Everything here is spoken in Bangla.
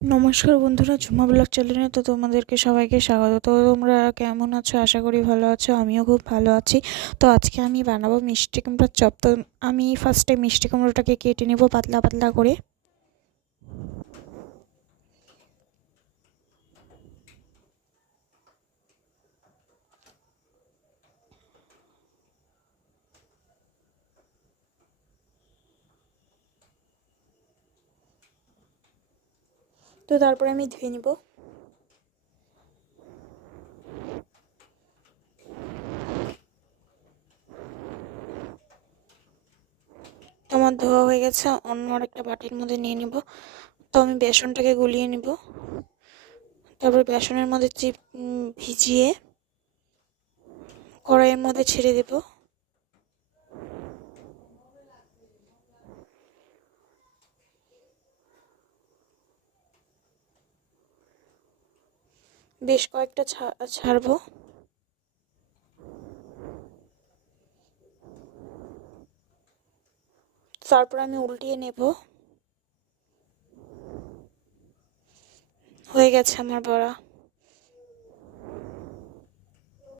নমস্কার বন্ধুরা, ঝুমা ব্লগ চ্যানেলে তোমাদেরকে সবাইকে স্বাগত। তো তোমরা কেমন আছো? আশা করি ভালো আছো। আমিও খুব ভালো আছি। তো আজকে আমি বানাবো মিষ্টি কুমড়োর চপ। তো আমি ফার্স্টে মিষ্টি কুমড়োটাকে কেটে নেব পাতলা পাতলা করে। তো তারপরে আমি ধুয়ে নিব। আমার ধোয়া হয়ে গেছে, অন্য একটা বাটির মধ্যে নিয়ে নিব। তো আমি বেসনটাকে গুলিয়ে নিব। তারপর বেসনের মধ্যে ভিজিয়ে কড়াইয়ের মধ্যে ছেড়ে দেব। বেশ কয়েকটা ছাড়বো। তারপর আমি উল্টিয়ে নেব। হয়ে গেছে আমার বড়া।